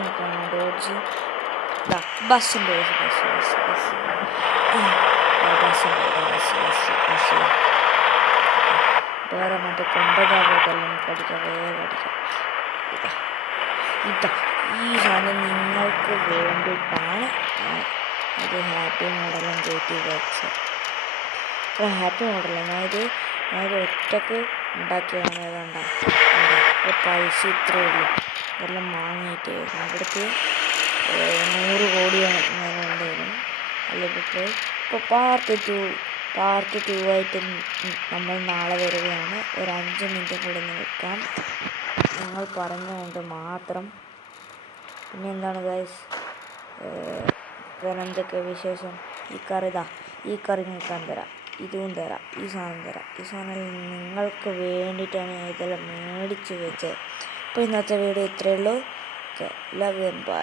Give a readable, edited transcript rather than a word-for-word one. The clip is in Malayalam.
നിൽക്കണം. ഡോഡ്ജ് ബസ്സുണ്ട്. വേറെ മറ്റേ കൊമ്പതാവെല്ലാം കടിക്കാം, വേഗം അടിക്കാം. ഈ സാധനം നിങ്ങൾക്ക് വേണ്ടിയിട്ടാണ് ഞാൻ ഇത് ഹാപ്പി മോഡെല്ലാം കയറ്റി വെച്ചത്. ഹാപ്പി മോഡലാണ് ഞാനിത് ഒറ്റക്ക് ഉണ്ടാക്കിയതാണ്. ഏതാണ്ട പൈസ ഇത്രയേ ഉള്ളൂ. ഇതെല്ലാം വാങ്ങിയിട്ട് നമ്മുടെ അടുത്ത് 100 കോടിയാണ് ഞാൻ ഉണ്ടായിരുന്നു. അല്ലെങ്കിൽ ഇപ്പോൾ പാർട്ട് 2 ആയിട്ട് നമ്മൾ നാളെ വരികയാണ്. ഒരു 5 മിനിറ്റ് കൂടെ നിൽക്കാം ഞങ്ങൾ പറഞ്ഞുകൊണ്ട് മാത്രം. പിന്നെ എന്താണ് ഗൈസ്, വേറെ എന്തൊക്കെ വിശേഷം? ഈ കറി നിൽക്കാൻ തരാം, ഇതും തരാം, ഈ സാധനം നിങ്ങൾക്ക് വേണ്ടിയിട്ടാണ് ഞാൻ ഇതെല്ലാം മേടിച്ച് വെച്ചത്. അപ്പോൾ ഇന്നത്തെ വീഡിയോ ഇത്രയേ ഉള്ളൂ. Love you, by.